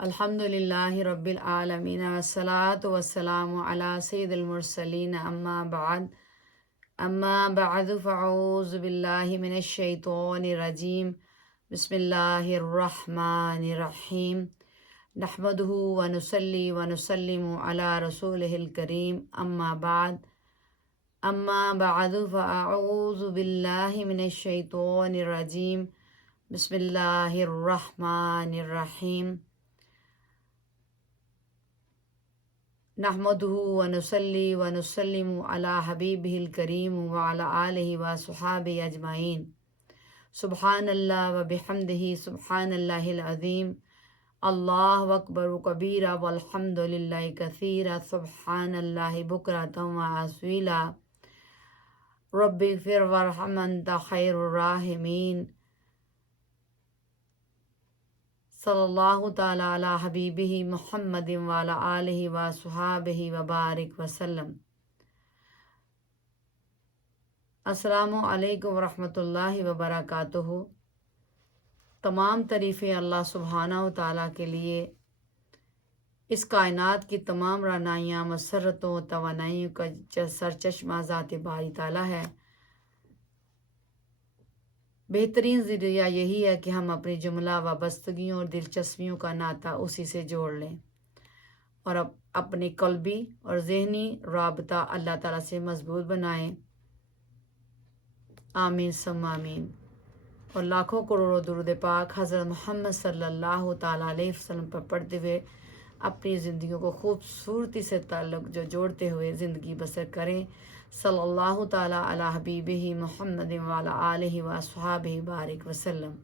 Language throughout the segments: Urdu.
الحمدللہ رب العالمین والصلاة والسلام علی سید المرسلین اما بعد فاعوذ باللہ من الشیطان الرجیم بسم اللہ الرحمن الرحیم نحمدہ ونصلی ونسلم علی رسولہ الکریم اما بعد فاعوذ باللہ من الشیطان الرجیم بسم اللہ الرحمن الرحیم نحمدہ ونصلی ونسلم علی حبیبہ الکریم وعلی آلہ وصحابہ اجمعین سبحان اللہ وبحمدہ سبحان اللہ العظیم اللہ اکبر کبیرہ والحمد للہ کثیرہ سبحان اللہ بکرۃ واسیلا رب اغفر وارحم انت خیر الراحمین صلی اللہ تعالیٰ علی حبیبہ محمد وعلی آلہ وصحابہ وبارک وسلم۔ السلام علیکم ورحمۃ اللہ وبرکاتہ۔ تمام تعریفیں اللہ سبحانہ و تعالیٰ کے لیے، اس کائنات کی تمام رعنائیاں مسرتوں توانائیوں کا سرچشمہ ذات باری تعالیٰ ہے۔ بہترین ذریعہ یہی ہے کہ ہم اپنی جملہ وابستگیوں اور دلچسپیوں کا ناطہ اسی سے جوڑ لیں اور اپنی قلبی اور ذہنی رابطہ اللہ تعالیٰ سے مضبوط بنائیں۔ آمین ثم آمین۔ اور لاکھوں کروڑوں درود پاک حضرت محمد صلی اللہ تعالیٰ علیہ وسلم پر پڑھتے ہوئے اپنی زندگیوں کو خوبصورتی سے تعلق جوڑتے ہوئے زندگی بسر کریں۔ صلی اللہ تعالیٰ علی حبیبہ محمد وعلی آلہ وصحابہ بارک وسلم۔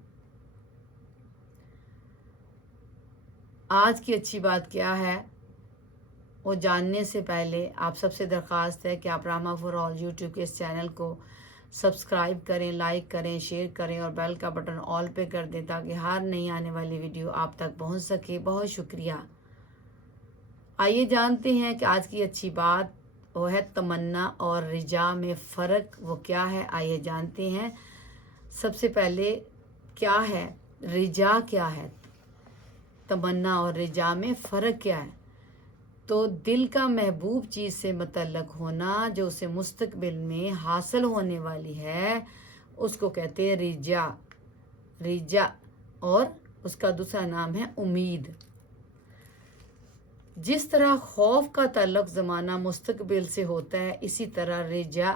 آج کی اچھی بات کیا ہے وہ جاننے سے پہلے آپ سب سے درخواست ہے کہ آپ رحمہ فار آل یوٹیوب کے اس چینل کو سبسکرائب کریں، لائک کریں، شیئر کریں اور بیل کا بٹن آل پہ کر دیں تاکہ ہر نئی آنے والی ویڈیو آپ تک پہنچ سکے۔ بہت شکریہ۔ آئیے جانتے ہیں کہ آج کی اچھی بات وہ ہے تمنا اور رجا میں فرق وہ کیا ہے۔ آئیے جانتے ہیں۔ سب سے پہلے کیا ہے رجا، کیا ہے تمنا اور رجا میں فرق کیا ہے؟ تو دل کا محبوب چیز سے متعلق ہونا جو اسے مستقبل میں حاصل ہونے والی ہے اس کو کہتے ہیں رجا اور اس کا دوسرا نام ہے امید۔ جس طرح خوف کا تعلق زمانہ مستقبل سے ہوتا ہے، اسی طرح رجا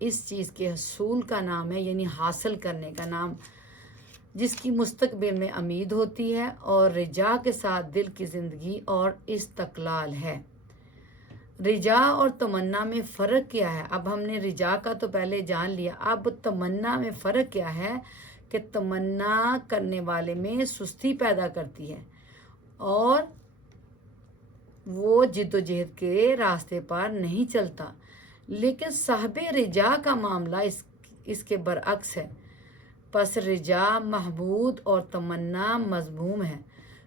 اس چیز کے حصول کا نام ہے، یعنی حاصل کرنے کا نام، جس کی مستقبل میں امید ہوتی ہے، اور رجا کے ساتھ دل کی زندگی اور استقلال ہے۔ رجا اور تمنا میں فرق کیا ہے؟ اب ہم نے رجا کا تو پہلے جان لیا، اب تمنا میں فرق کیا ہے کہ تمنا کرنے والے میں سستی پیدا کرتی ہے اور وہ جد و جہد کے راستے پر نہیں چلتا، لیکن صاحب رجا کا معاملہ اس کے برعکس ہے۔ پس رجا محمود اور تمنا مذموم ہے۔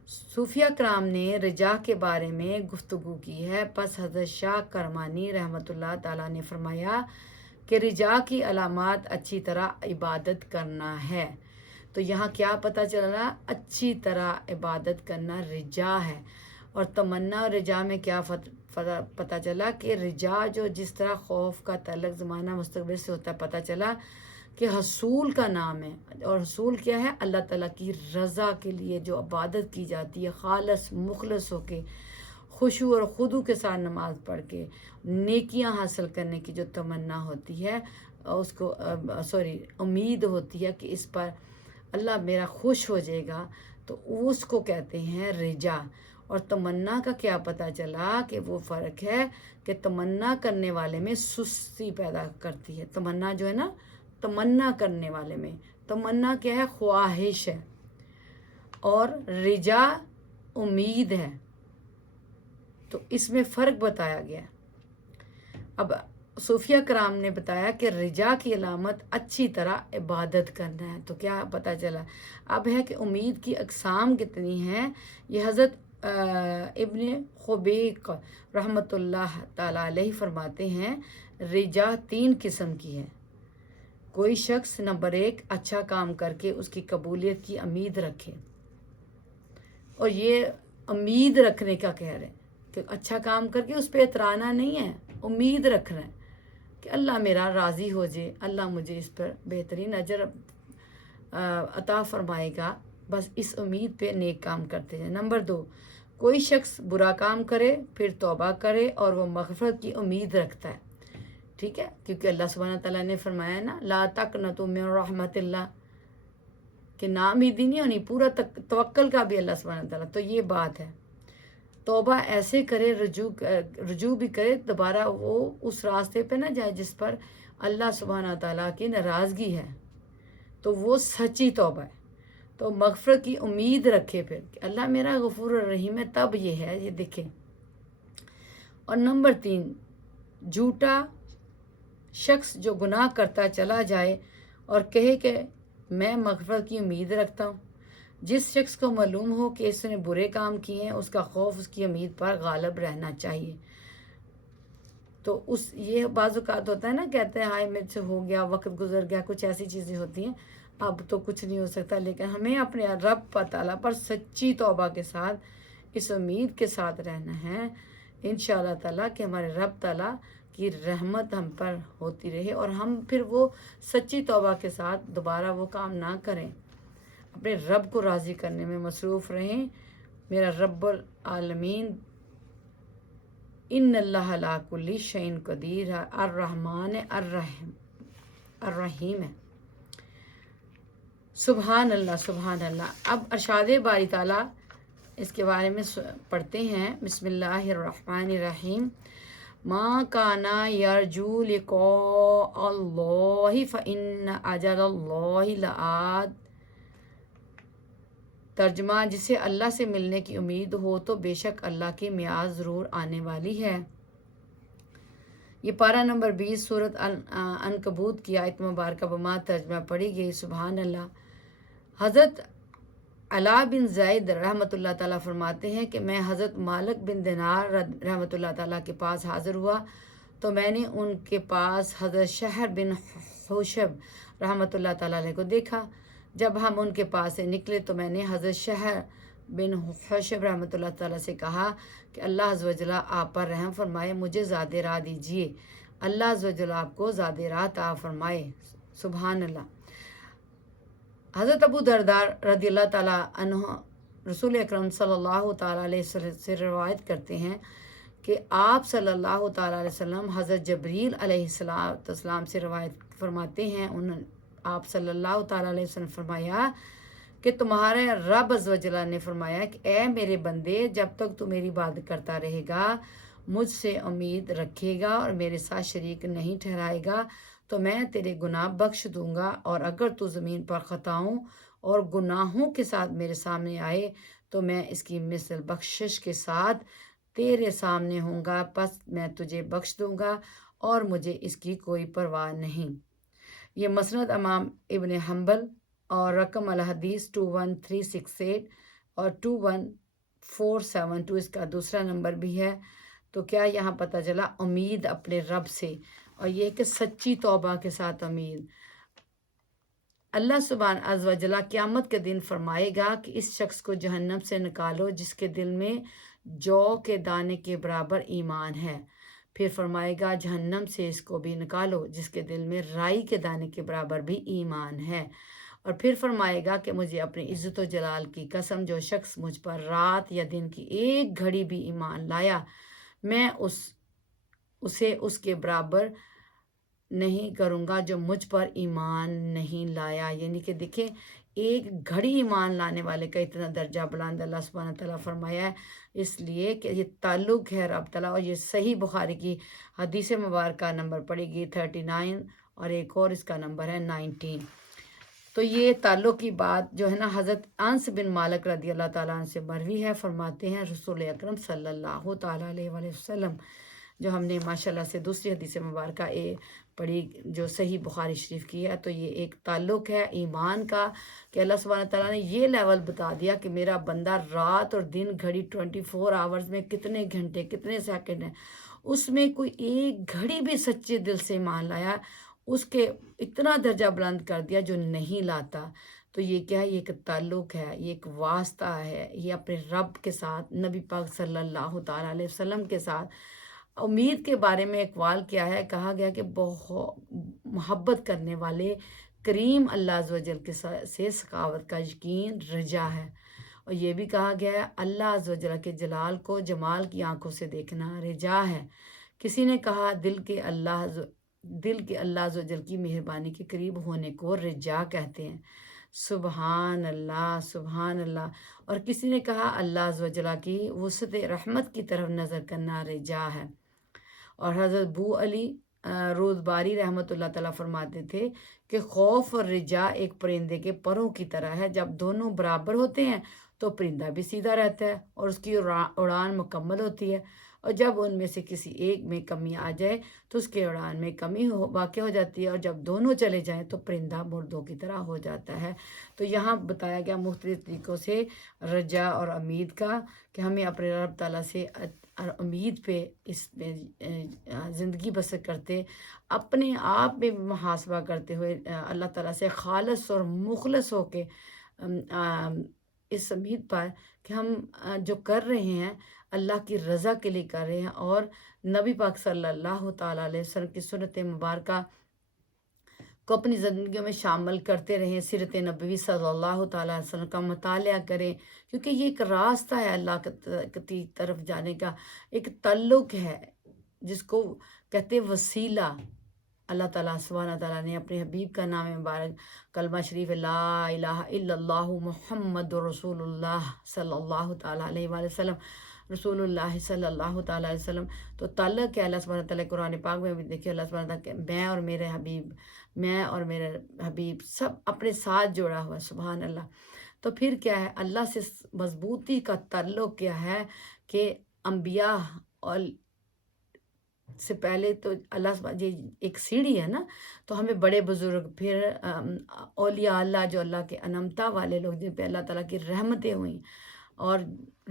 صوفیہ کرام نے رجا کے بارے میں گفتگو کی ہے۔ پس حضرت شاہ کرمانی رحمۃ اللہ تعالیٰ نے فرمایا کہ رجا کی علامات اچھی طرح عبادت کرنا ہے۔ تو یہاں کیا پتہ چلا؟ اچھی طرح عبادت کرنا رجا ہے۔ اور تمنا اور رجا میں کیا پتہ چلا کہ رجا جو جس طرح خوف کا تعلق زمانہ مستقبل سے ہوتا ہے، پتہ چلا کہ حصول کا نام ہے، اور حصول کیا ہے؟ اللہ تعالیٰ کی رضا کے لیے جو عبادت کی جاتی ہے، خالص مخلص ہو کے، خشوع اور خضوع کے ساتھ نماز پڑھ کے نیکیاں حاصل کرنے کی جو تمنا ہوتی ہے، اس کو امید ہوتی ہے کہ اس پر اللہ میرا خوش ہو جائے گا، تو اس کو کہتے ہیں رجا۔ اور تمنا کا کیا پتہ چلا کہ وہ فرق ہے کہ تمنا کرنے والے میں سستی پیدا کرتی ہے۔ تمنا جو ہے نا، تمنا کرنے والے میں تمنا کیا ہے؟ خواہش ہے، اور رجا امید ہے۔ تو اس میں فرق بتایا گیا۔ اب صوفیہ کرام نے بتایا کہ رجا کی علامت اچھی طرح عبادت کرنا ہے۔ تو کیا پتہ چلا؟ اب ہے کہ امید کی اقسام کتنی ہیں۔ یہ حضرت ابن خبیق رحمۃ اللہ تعالیٰ علیہ فرماتے ہیں رجا 3 قسم کی ہے۔ کوئی شخص نمبر 1 اچھا کام کر کے اس کی قبولیت کی امید رکھے، اور یہ امید رکھنے کا کہہ رہے ہیں کہ اچھا کام کر کے اس پہ اترانا نہیں ہے، امید رکھنا ہے کہ اللہ میرا راضی ہو جائے، اللہ مجھے اس پر بہترین اجر عطا فرمائے گا، بس اس امید پہ نیک کام کرتے ہیں۔ نمبر 2، کوئی شخص برا کام کرے پھر توبہ کرے اور وہ مغفرت کی امید رکھتا ہے، ٹھیک ہے، کیونکہ اللہ سبحانہ تعالیٰ نے فرمایا نا لا تقنطوا من رحمت اللہ، کہ ناامیدی نہیں ہونی، پورا توکل کا بھی اللہ سبحانہ تعالیٰ، تو یہ بات ہے۔ توبہ ایسے کرے، رجوع بھی کرے، دوبارہ وہ اس راستے پہ نہ جائے جس پر اللہ سبحانہ تعالیٰ کی ناراضگی ہے، تو وہ سچی توبہ ہے۔ تو مغفرت کی امید رکھے پھر کہ اللہ میرا غفور الرحیم ہے، تب یہ ہے، یہ دیکھیں۔ اور نمبر 3، جھوٹا شخص جو گناہ کرتا چلا جائے اور کہے کہ میں مغفرت کی امید رکھتا ہوں۔ جس شخص کو معلوم ہو کہ اس نے برے کام کیے ہیں، اس کا خوف اس کی امید پر غالب رہنا چاہیے۔ تو یہ بعض اوقات ہوتا ہے نا، کہتے ہیں ہائے مجھ سے ہو گیا، وقت گزر گیا، کچھ ایسی چیزیں ہوتی ہیں، اب تو کچھ نہیں ہو سکتا، لیکن ہمیں اپنے رب تعالیٰ پر سچی توبہ کے ساتھ اس امید کے ساتھ رہنا ہے انشاءاللہ تعالیٰ کہ ہمارے رب تعالیٰ کی رحمت ہم پر ہوتی رہے، اور ہم پھر وہ سچی توبہ کے ساتھ دوبارہ وہ کام نہ کریں، اپنے رب کو راضی کرنے میں مصروف رہیں۔ میرا رب العالمین ان اللہ علی کل شیء قدیر ہے، الرحمن الرحیم ہے۔ سبحان اللہ، سبحان اللہ۔ اب ارشاد باری تعالیٰ اس کے بارے میں پڑھتے ہیں، بسم اللہ الرحمن الرحیم۔ ما کانا یرجو لقاء اللہ فإن اجل اللہ لآت۔ ترجمہ، جسے اللہ سے ملنے کی امید ہو تو بے شک اللہ کی میعاد ضرور آنے والی ہے۔ یہ پارہ نمبر 20 سورۃ عنکبوت کی آیت مبارکہ بما ترجمہ پڑھی گئی۔ سبحان اللہ۔ حضرت علا بن زید رحمۃ اللہ تعالیٰ فرماتے ہیں کہ میں حضرت مالک بن دینار رحمۃ اللہ تعالیٰ کے پاس حاضر ہوا تو میں نے ان کے پاس حضرت شہر بن حوشب رحمۃ اللہ تعالیٰ علیہ کو دیکھا۔ جب ہم ان کے پاس سے نکلے تو میں نے حضرت شہر بن حوشب رحمۃ اللہ تعالیٰ سے کہا کہ اللہ عز و جل آپ پر رحم فرمائے، مجھے زیادہ راہ دیجیے، اللہ عز و جل آپ کو زیادہ راہ عطا فرمائے۔ سبحان اللہ۔ حضرت ابو دردار رضی اللہ تعالیٰ عنہ رسول اکرم صلی اللہ تعالیٰ علیہ وسلم سے روایت کرتے ہیں کہ آپ صلی اللہ تعالیٰ علیہ وسلم حضرت جبریل علیہ السلام سے روایت فرماتے ہیں، آپ صلی اللہ تعالیٰ علیہ وسلم فرمایا کہ تمہارے رب عز و جل نے فرمایا کہ اے میرے بندے، جب تک تو میری عبادت کرتا رہے گا، مجھ سے امید رکھے گا اور میرے ساتھ شریک نہیں ٹھہرائے گا تو میں تیرے گناہ بخش دوں گا، اور اگر تو زمین پر خطاؤں اور گناہوں کے ساتھ میرے سامنے آئے تو میں اس کی مثل بخشش کے ساتھ تیرے سامنے ہوں گا، پس میں تجھے بخش دوں گا اور مجھے اس کی کوئی پرواہ نہیں۔ یہ مسند امام ابن حنبل اور رقم الحدیث 21368 اور 21472 اس کا دوسرا نمبر بھی ہے۔ تو کیا یہاں پتہ چلا امید اپنے رب سے، اور یہ کہ سچی توبہ کے ساتھ امید۔ اللہ سبحانہ عز و جل قیامت کے دن فرمائے گا کہ اس شخص کو جہنم سے نکالو جس کے دل میں جو کے دانے کے برابر ایمان ہے، پھر فرمائے گا جہنم سے اس کو بھی نکالو جس کے دل میں رائی کے دانے کے برابر بھی ایمان ہے، اور پھر فرمائے گا کہ مجھے اپنی عزت و جلال کی قسم، جو شخص مجھ پر رات یا دن کی ایک گھڑی بھی ایمان لایا، میں اسے اس کے برابر نہیں کروں گا جو مجھ پر ایمان نہیں لایا۔ یعنی کہ دیکھیں، ایک گھڑی ایمان لانے والے کا اتنا درجہ بلند اللہ سبحانہ تعالیٰ فرمایا ہے، اس لیے کہ یہ تعلق ہے رب تعالیٰ، اور یہ صحیح بخاری کی حدیث مبارکہ نمبر پڑے گی 39 اور ایک اور اس کا نمبر ہے 19۔ تو یہ تعلق کی بات جو ہے نا، حضرت انس بن مالک رضی اللہ تعالیٰ عنہ سے مروی ہے، فرماتے ہیں رسول اکرم صلی اللہ تعالیٰ علیہ وسلم، جو ہم نے ماشاءاللہ سے دوسری حدیث مبارکہ پڑھی جو صحیح بخاری شریف کی ہے، تو یہ ایک تعلق ہے ایمان کا کہ اللہ سبحانہ تعالیٰ نے یہ لیول بتا دیا کہ میرا بندہ رات اور دن گھڑی 24 آورز میں کتنے گھنٹے کتنے سیکنڈ ہیں، اس میں کوئی ایک گھڑی بھی سچے دل سے ایمان لایا، اس کے اتنا درجہ بلند کر دیا جو نہیں لاتا۔ تو یہ کیا ہے؟ یہ ایک تعلق ہے، یہ ایک واسطہ ہے، یہ اپنے رب کے ساتھ، نبی پاک صلی اللہ تعالیٰ علیہ وسلم کے ساتھ۔ امید کے بارے میں اقوال کیا ہے؟ کہا گیا کہ بہت محبت کرنے والے کریم اللہ عز و جل کے سے سخاوت کا یقین رجا ہے۔ اور یہ بھی کہا گیا ہے اللہ عز و جل کے جلال کو جمال کی آنکھوں سے دیکھنا رجا ہے۔ کسی نے کہا دل کے اللہ عز و جل کی مہربانی کے قریب ہونے کو رجا کہتے ہیں۔ سبحان اللہ، سبحان اللہ۔ اور کسی نے کہا اللہ عز و جل کی وسعت رحمت کی طرف نظر کرنا رجا ہے۔ اور حضرت بو علی روزباری رحمۃ اللہ تعالیٰ فرماتے تھے کہ خوف اور رجا ایک پرندے کے پروں کی طرح ہے، جب دونوں برابر ہوتے ہیں تو پرندہ بھی سیدھا رہتا ہے اور اس کی اڑان مکمل ہوتی ہے، اور جب ان میں سے کسی ایک میں کمی آ جائے تو اس کے اڑان میں کمی واقع ہو جاتی ہے، اور جب دونوں چلے جائیں تو پرندہ مردوں کی طرح ہو جاتا ہے۔ تو یہاں بتایا گیا مختلف طریقوں سے رجا اور امید کا، کہ ہمیں اپنے رب تعالیٰ سے امید پہ اس میں زندگی بسر کرتے، اپنے آپ میں محاسبہ کرتے ہوئے اللہ تعالیٰ سے خالص اور مخلص ہو کے اس امید پر کہ ہم جو کر رہے ہیں اللہ کی رضا کے لیے کر رہے ہیں، اور نبی پاک صلی اللہ تعالیٰ علیہ وسلم کی سنت مبارکہ کو اپنی زندگیوں میں شامل کرتے رہیں، سیرت نبوی صلی اللہ تعالیٰ علیہ وسلم کا مطالعہ کریں، کیونکہ یہ ایک راستہ ہے اللہ کی طرف جانے کا، ایک تعلق ہے جس کو کہتے ہیں وسیلہ۔ اللہ تعالیٰ سبحانہ تعالیٰ نے اپنے حبیب کا نام مبارک کلمہ شریف لا الہ الا اللہ محمد رسول اللہ صلی اللہ تعالیٰ علیہ وآلہ وسلم، رسول اللہ صلی اللہ تعالیٰ علیہ وسلم، تو تعلق ہے اللہ سبحانہ تعالیٰ قرآن پاک میں بھی دیکھیے اللہ سبحانہ تعالیٰ کہ میں اور میرے حبیب سب اپنے ساتھ جوڑا ہوا ہے، سبحان اللہ۔ تو پھر کیا ہے؟ اللہ سے مضبوطی کا تعلق کیا ہے کہ انبیاء اور سے پہلے تو اللہ یہ ایک سیڑھی ہے نا، تو ہمیں بڑے بزرگ، پھر اولیاء اللہ جو اللہ کے انمتا والے لوگ جن پہ اللہ تعالیٰ کی رحمتیں ہوئیں، اور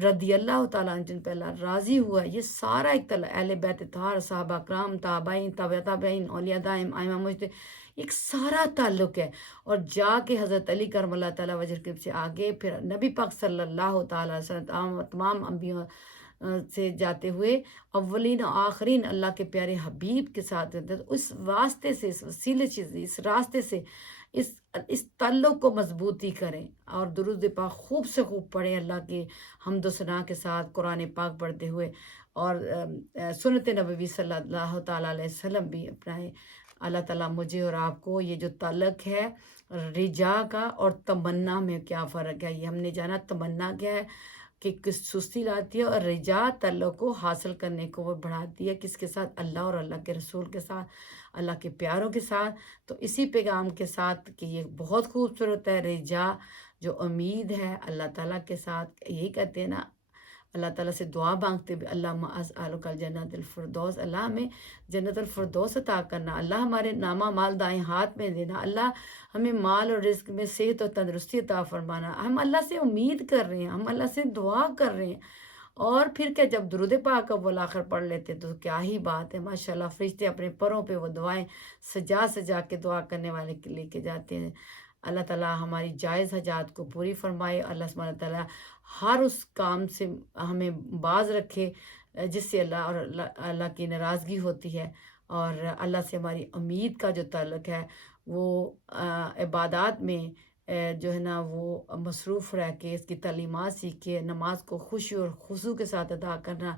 رضی اللہ تعالیٰ جن پہ اللہ راضی ہوا، یہ سارا ایک اہل بیت اطہار، صحابہ کرام، تابعین، تابع تابعین، اولیاء دائم، ائمہ مجتہد، ایک سارا تعلق ہے۔ اور جا کے حضرت علی کرم اللہ تعالیٰ وجہ سے آگے پھر نبی پاک صلی اللہ تعالیٰ علیہ وسلم تمام انبیاء سے جاتے ہوئے اولین و آخرین اللہ کے پیارے حبیب کے ساتھ، اس واسطے سے، اس وسیلے سے، اس راستے سے اس تعلق کو مضبوطی کریں، اور درود پاک خوب سے خوب پڑھیں اللہ کی حمد و ثنا کے ساتھ، قرآن پاک پڑھتے ہوئے، اور سنت نبوی صلی اللہ تعالیٰ علیہ وسلم بھی اپنائیں۔ اللہ تعالیٰ مجھے اور آپ کو یہ جو تعلق ہے رجا کا اور تمنا میں کیا فرق ہے، یہ ہم نے جانا۔ تمنا کیا ہے کہ کس سستی لاتی ہے، اور رجا تعلق کو حاصل کرنے کو وہ بڑھاتی ہے، کس کے ساتھ؟ اللہ اور اللہ کے رسول کے ساتھ، اللہ کے پیاروں کے ساتھ۔ تو اسی پیغام کے ساتھ کہ یہ بہت خوبصورت ہے رجا، جو امید ہے اللہ تعالیٰ کے ساتھ، یہی کہتے ہیں نا، اللہ تعالیٰ سے دعا مانگتے بھی اللہم اسألک الجنت الفردوس، اللہ ہمیں جنت الفردوس عطا کرنا، اللہ ہمارے نامہ مال دائیں ہاتھ میں دینا، اللہ ہمیں مال اور رزق میں صحت اور تندرستی عطا فرمانا۔ ہم اللہ سے امید کر رہے ہیں، ہم اللہ سے دعا کر رہے ہیں، اور پھر کیا جب درود پاک اول آخر پڑھ لیتے تو کیا ہی بات ہے، ماشاءاللہ فرشتے اپنے پروں پہ وہ دعائیں سجا سجا کے دعا کرنے والے کے لے کے جاتے ہیں۔ اللہ تعالیٰ ہماری جائز حاجات کو پوری فرمائے، اللہ سبحانہ تعالیٰ ہر اس کام سے ہمیں باز رکھے جس سے اللہ اور اللہ کی ناراضگی ہوتی ہے، اور اللہ سے ہماری امید کا جو تعلق ہے وہ عبادات میں جو ہے نا وہ مصروف رہ کے اس کی تعلیمات سیکھ کے نماز کو خوشی اور خضوع کے ساتھ ادا کرنا،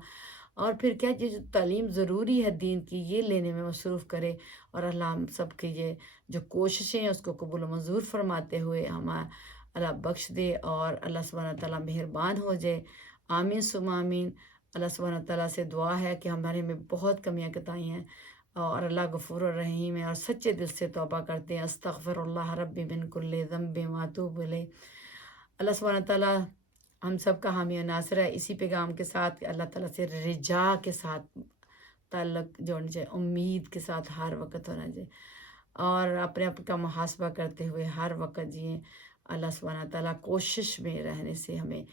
اور پھر کیا یہ جو تعلیم ضروری ہے دین کی یہ لینے میں مصروف کرے، اور اللہ ہم سب کے یہ جو کوششیں ہیں اس کو قبول و منظور فرماتے ہوئے ہمیں اللہ بخش دے، اور اللہ سبحانہ تعالیٰ مہربان ہو جائے۔ آمین ثم آمین۔ اللہ سبحانہ تعالیٰ سے دعا ہے کہ ہمارے میں بہت کمیاں کوتاہی ہیں، اور اللہ غفور الرحیم ہے، اور سچے دل سے توبہ کرتے ہیں، استغفر اللہ ربی من کل ذنب واتوب الیہ۔ اللہ سبحانہ تعالیٰ ہم سب کا حامی و ناصر ہے۔ اسی پیغام کے ساتھ کہ اللہ تعالیٰ سے رجا کے ساتھ تعلق جوڑنا چاہیے، امید کے ساتھ ہر وقت ہونا چاہیے، اور اپنے آپ کا محاسبہ کرتے ہوئے ہر وقت جئیں۔ اللہ سبحانہ تعالیٰ کوشش میں رہنے سے ہمیں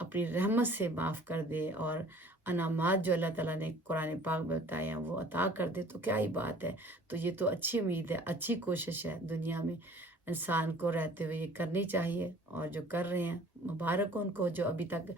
اپنی رحمت سے معاف کر دے، اور انعامات جو اللہ تعالیٰ نے قرآن پاک میں بتائے ہیں وہ عطا کر دے، تو کیا ہی بات ہے۔ تو یہ تو اچھی امید ہے، اچھی کوشش ہے دنیا میں، انسان کو رہتے ہوئے یہ کرنی چاہیے، اور جو کر رہے ہیں مبارک ان کو، جو ابھی تک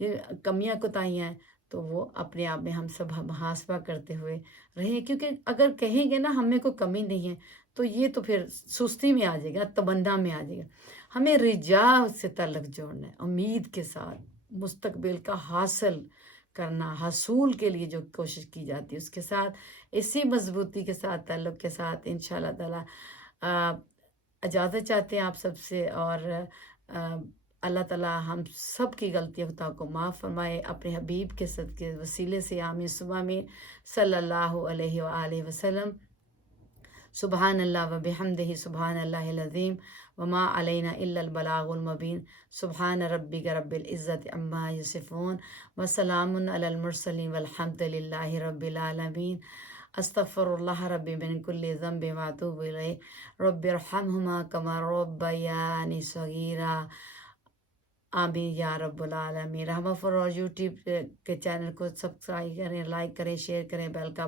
یہ کمیاں کوتاہیاں ہیں تو وہ اپنے آپ میں ہم سب محاسبہ کرتے ہوئے رہیں، کیونکہ اگر کہیں گے نا ہم میں کوئی کمی نہیں ہے تو یہ تو پھر سستی میں آ جائے گا، تمنا میں آ جائے گا۔ ہمیں رجا سے تعلق جوڑنا ہے، امید کے ساتھ مستقبل کا حاصل کرنا، حصول کے لیے جو کوشش کی جاتی ہے اس کے ساتھ اسی مضبوطی کے ساتھ تعلق کے ساتھ انشاءاللہ تعالیٰ اجازت چاہتے ہیں آپ سب سے، اور اللہ تعالیٰ ہم سب کی غلطیوں خطا کو معاف فرمائے اپنے حبیب کے صدقے وسیلے سے، آمین ثم آمین، صلی اللہ علیہ وآلہ وسلم۔ سبحان اللہ و بحمدہ، سبحان اللہ العظیم، وما علینا الا البلاغ المبین، سبحان ربک رب العزت عما یصفون، وسلام علی المرسلین والحمد للہ رب العالمین۔ استغفر اللہ ربی من کل ذنب واتوب الیہ، رب ارحمہما کما ربیانی صغیرا، آمین یا رب العالمین۔ رحمہ فور یوٹیوب کے چینل کو سبسکرائب کریں، لائک کریں، شیئر کریں، بیل کا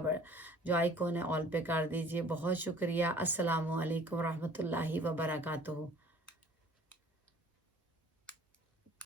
جو آئیکن ہے آل پہ کر دیجئے۔ بہت شکریہ۔ السلام علیکم ورحمۃ اللہ وبرکاتہ۔